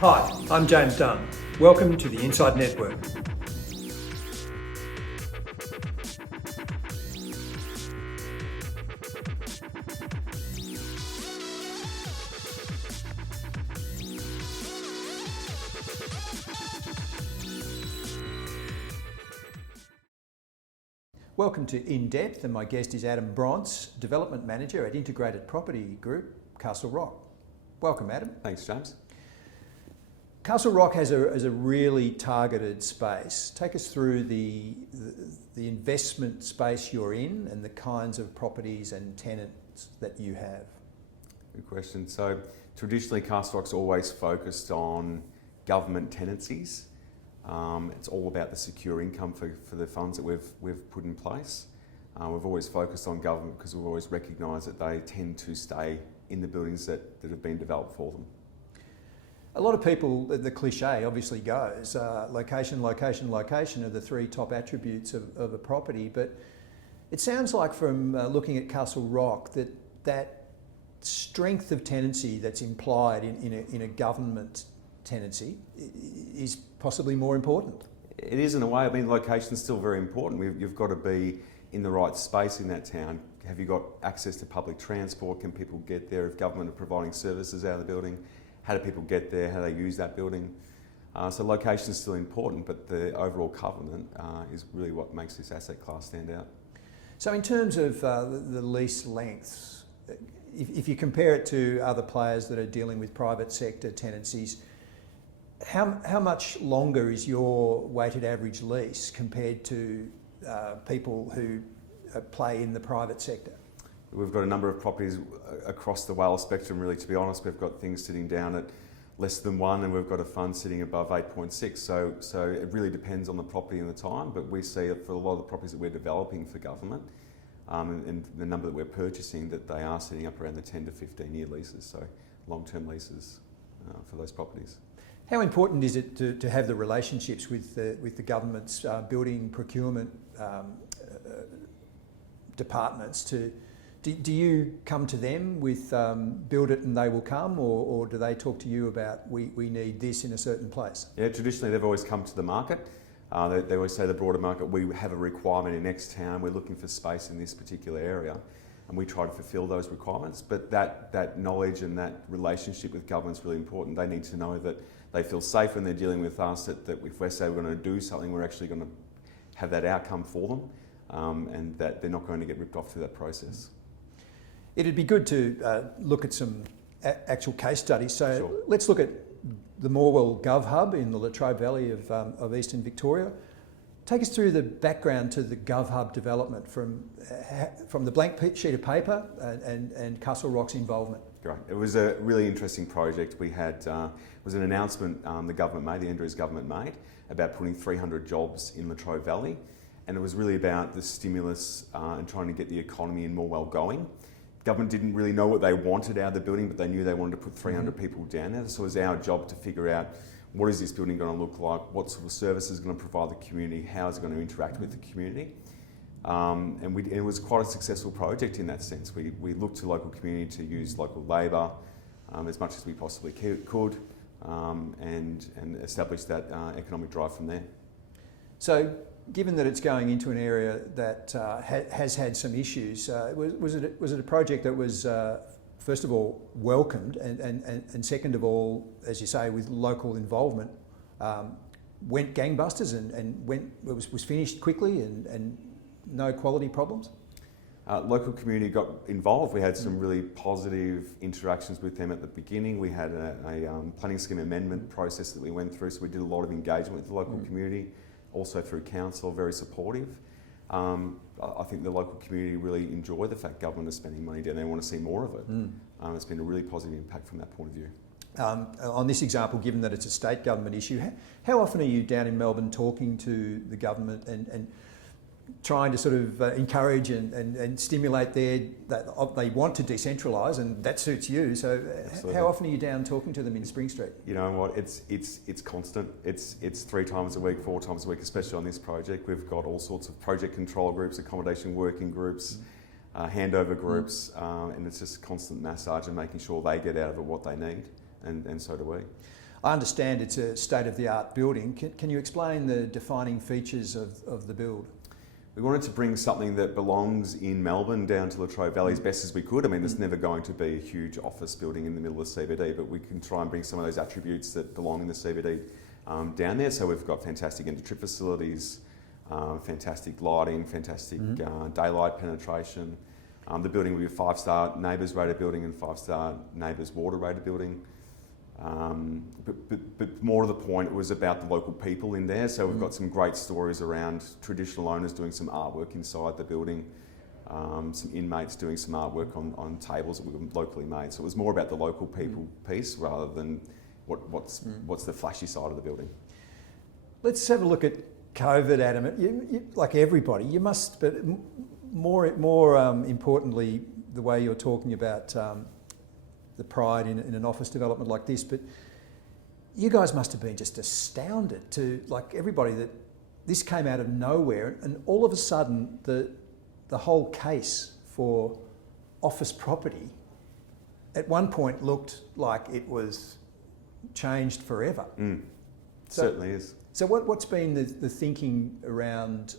Hi, I'm James Dunn. Welcome to the Inside Network. Welcome to INDepth, and my guest is Adam Bronts, Development Manager at Integrated Property Group, Castlerock. Welcome, Adam. Thanks, James. Castlerock has a really targeted space. Take us through the investment space you're in and the kinds of properties and tenants that you have. Good question. So traditionally, Castlerock's always focused on government tenancies. It's all about the secure income for the funds that we've put in place. We've always focused on government because we've always recognised that they tend to stay in the buildings that have been developed for them. A lot of people, the cliche obviously goes, location, location, location are the three top attributes of a property, but it sounds like from looking at Castlerock that strength of tenancy that's implied in a government tenancy is possibly more important. It is in a way. I mean, location's still very important. You've got to be in the right space in that town. Have you got access to public transport? Can people get there if government are providing services out of the building? How do people get there? How do they use that building? So location is still important, but the overall covenant is really what makes this asset class stand out. So in terms of the lease lengths, if you compare it to other players that are dealing with private sector tenancies, how much longer is your weighted average lease compared to people who play in the private sector? We've got a number of properties across the Wales spectrum, really, to be honest. We've got things sitting down at less than 1 and we've got a fund sitting above 8.6. So it really depends on the property and the time, but we see it for a lot of the properties that we're developing for government and the number that we're purchasing, that they are sitting up around the 10 to 15 year leases, so long-term leases for those properties. How important is it to have the relationships with the government's building procurement departments? Do you come to them with build it and they will come, or do they talk to you about we need this in a certain place? Yeah, traditionally they've always come to the market. They always say the broader market, we have a requirement in X town, we're looking for space in this particular area, and we try to fulfil those requirements. But that knowledge and that relationship with government's really important. They need to know that they feel safe when they're dealing with us, that if we say we're going to do something, we're actually going to have that outcome for them, and that they're not going to get ripped off through that process. It'd be good to look at some actual case studies. So Sure. Let's look at the Moorwell Gov Hub in the Latrobe Valley of Eastern Victoria. Take us through the background to the Gov Hub development from the blank sheet of paper and Castlerock's involvement. Great. It was a really interesting project. We had was an announcement the government made, the Andrews government made, about putting 300 jobs in Latrobe Valley, and it was really about the stimulus and trying to get the economy in Morwell going. Government didn't really know what they wanted out of the building, but they knew they wanted to put 300 people down there. So it was our job to figure out, what is this building going to look like? What sort of services is going to provide the community? How is it going to interact with the community? And it was quite a successful project in that sense. We looked to local community to use local labour as much as we possibly could, and establish that economic drive from there. So, given that it's going into an area that has had some issues, was it a project that was first of all welcomed, and second of all, as you say, with local involvement, went gangbusters and was finished quickly and no quality problems? Local community got involved. We had some really positive interactions with them at the beginning. We had a planning scheme amendment process that we went through, so we did a lot of engagement with the local community. Also through council, very supportive. I think the local community really enjoy the fact government is spending money down there and want to see more of it. It's been a really positive impact from that point of view. On this example, given that it's a state government issue, how often are you down in Melbourne talking to the government and trying to sort of encourage and stimulate that they want to decentralise, and that suits you. So Absolutely. How often are you down talking to them in Spring Street? You know what, it's constant. It's 3 times a week, 4 times a week, especially on this project. We've got all sorts of project control groups, accommodation working groups, handover groups, and it's just constant massage and making sure they get out of it what they need, and so do we. I understand it's a state-of-the-art building. Can you explain the defining features of the build? We wanted to bring something that belongs in Melbourne down to Latrobe Valley as best as we could. I mean, there's never going to be a huge office building in the middle of the CBD, but we can try and bring some of those attributes that belong in the CBD down there. So we've got fantastic end-of-trip facilities, fantastic lighting, fantastic daylight penetration. The building will be a 5-star neighbours rated building and 5-star neighbours water rated building. But more to the point, it was about the local people in there. So we've got some great stories around traditional owners doing some artwork inside the building, some inmates doing some artwork on tables that were locally made. So it was more about the local people piece rather than what's the flashy side of the building. Let's have a look at COVID, Adam. You, like everybody, you must, but more importantly, the way you're talking about the pride in an office development like this, but you guys must have been just astounded to, like everybody, that this came out of nowhere and all of a sudden the whole case for office property at one point looked like it was changed forever. Certainly is. So what's been the thinking around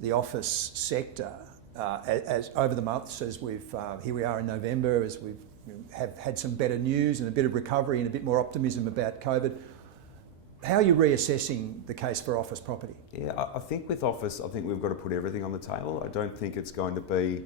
the office sector as over the months, as we've here we are in November, as we've have had some better news and a bit of recovery and a bit more optimism about COVID. How are you reassessing the case for office property? Yeah, I think with office, I think we've got to put everything on the table. I don't think it's going to be,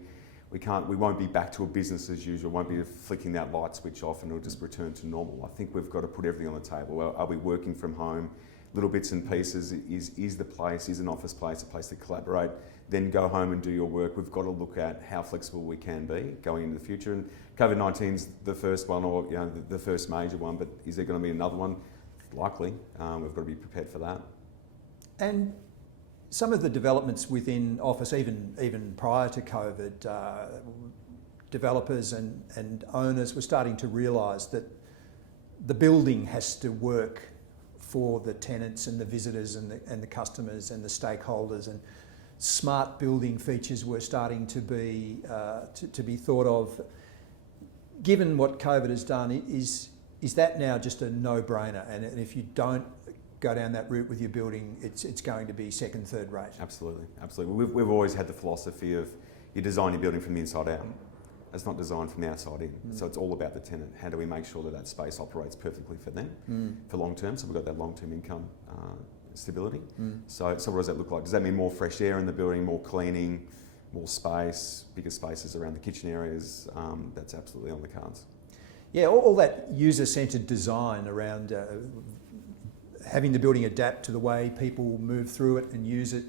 we won't be back to a business as usual, won't be flicking that light switch off and it'll just return to normal. I think we've got to put everything on the table. Are we working from home? Little bits and pieces, is the place, is an office place a place to collaborate? Then go home and do your work. We've got to look at how flexible we can be going into the future. And COVID-19's the first one, or the first major one, but is there going to be another one? Likely. We've got to be prepared for that. And some of the developments within office, even prior to COVID, developers and owners were starting to realise that the building has to work for the tenants and the visitors and the customers and the stakeholders, and smart building features were starting to be thought of. Given what COVID has done, is that now just a no-brainer? And if you don't go down that route with your building, it's going to be second, third rate? Absolutely, absolutely. We've always had the philosophy of you design your building from the inside out. It's not designed from the outside in. So it's all about the tenant. How do we make sure that space operates perfectly for them for long term? So we've got that long-term income stability. So what does that look like? Does that mean more fresh air in the building, more cleaning, more space, bigger spaces around the kitchen areas? That's absolutely on the cards. Yeah, all that user-centred design around having the building adapt to the way people move through it and use it.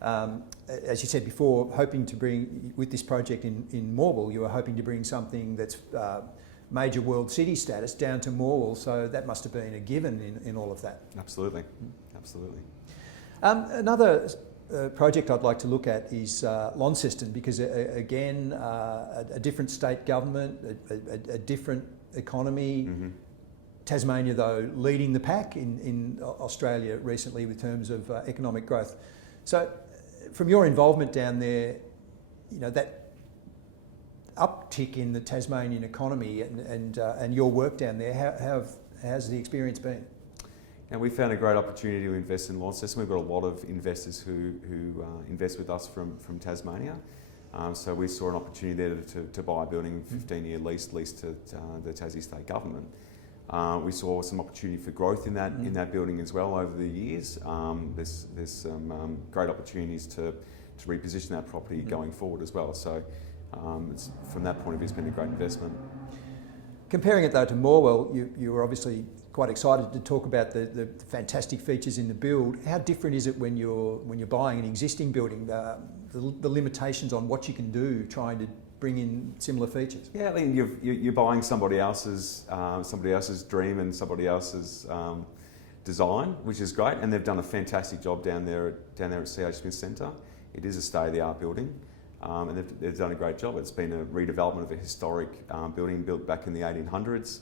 As you said before, hoping to bring, with this project in Morwell, you were hoping to bring something that's major world city status down to Morwell, so that must have been a given in all of that. Absolutely, absolutely. Another project I'd like to look at is Launceston, because again, a different state government, a different economy. Tasmania, though, leading the pack in Australia recently with terms of economic growth. So, from your involvement down there, that uptick in the Tasmanian economy and your work down there, how's the experience been? And we found a great opportunity to invest in Launceston. We've got a lot of investors who invest with us from Tasmania. So we saw an opportunity there to buy a building, 15-year lease to the Tassie State Government. We saw some opportunity for growth in that building as well over the years. There's some great opportunities to reposition that property going forward as well. So from that point of view, it's been a great investment. Comparing it though to Morwell, you were obviously quite excited to talk about the fantastic features in the build. How different is it when you're buying an existing building? The limitations on what you can do, trying to bring in similar features. Yeah, I mean you're buying somebody else's dream and somebody else's design, which is great, and they've done a fantastic job down there at CH Smith Centre. It is a state-of-the-art building, and they've done a great job. It's been a redevelopment of a historic building built back in the 1800s.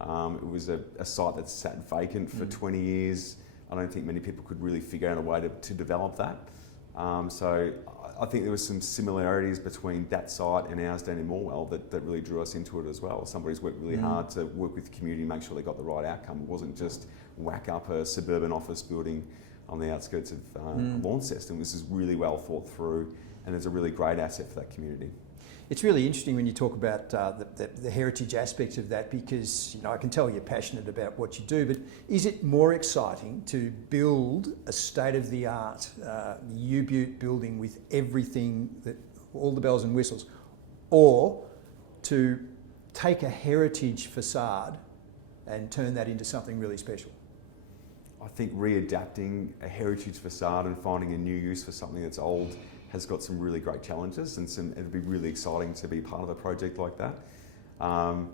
It was a site that sat vacant for 20 years. I don't think many people could really figure out a way to develop that. So I think there were some similarities between that site and ours down in Morwell that really drew us into it as well. Somebody's worked really hard to work with the community, make sure they got the right outcome. It wasn't just whack up a suburban office building on the outskirts of Launceston. This is really well thought through, and it's a really great asset for that community. It's really interesting when you talk about the heritage aspect of that, because I can tell you're passionate about what you do, but is it more exciting to build a state-of-the-art U-Butte building with everything, all the bells and whistles, or to take a heritage facade and turn that into something really special? I think readapting a heritage facade and finding a new use for something that's old has got some really great challenges, and it'd be really exciting to be part of a project like that. On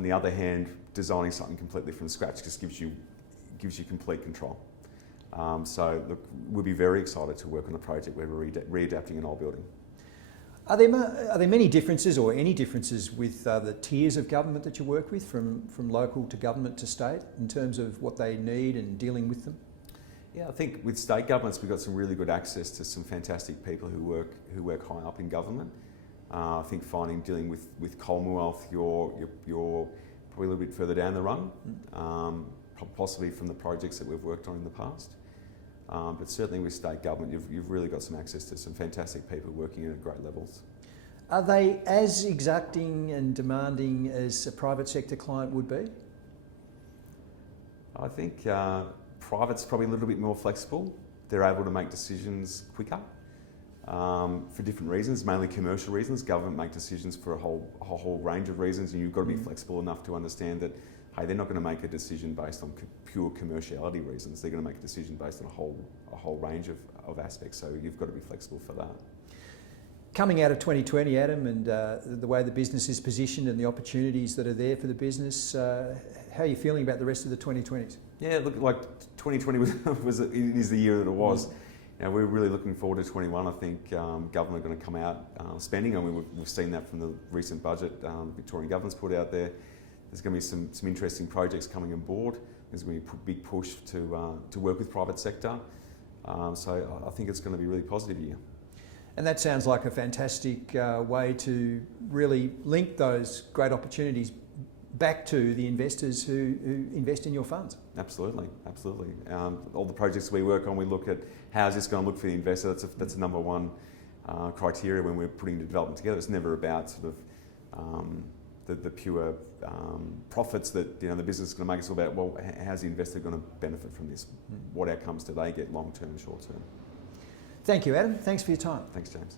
the other hand, designing something completely from scratch just gives you complete control. So look, we'll be very excited to work on a project where we're readapting an old building. Are there many differences, or any differences, with the tiers of government that you work with, from local to government to state, in terms of what they need and dealing with them? Yeah, I think with state governments we've got some really good access to some fantastic people who work high up in government. I think dealing with Commonwealth, you're probably a little bit further down the run, possibly from the projects that we've worked on in the past. But certainly with state government, you've really got some access to some fantastic people working at great levels. Are they as exacting and demanding as a private sector client would be? I think private's probably a little bit more flexible. They're able to make decisions quicker for different reasons, mainly commercial reasons. Government make decisions for a whole range of reasons, and you've got to be flexible enough to understand that, hey, they're not going to make a decision based on pure commerciality reasons. They're going to make a decision based on a whole range of aspects. So you've got to be flexible for that. Coming out of 2020, Adam, and the way the business is positioned and the opportunities that are there for the business, how are you feeling about the rest of the 2020s? Yeah, look, like 2020 is the year that it was. We're really looking forward to 21. I think government are going to come out spending, and we've seen that from the recent budget the Victorian government's put out there. There's going to be some interesting projects coming on board. There's going to be a big push to work with private sector. So I think it's going to be a really positive year. And that sounds like a fantastic way to really link those great opportunities back to the investors who invest in your funds. Absolutely, absolutely. All the projects we work on, we look at how is this going to look for the investor. That's the number one criteria when we're putting the development together. It's never about sort of the pure profits that the business is going to make. It's all about, well, how's the investor going to benefit from this? What outcomes do they get long term and short term? Thank you, Adam. Thanks for your time. Thanks, James.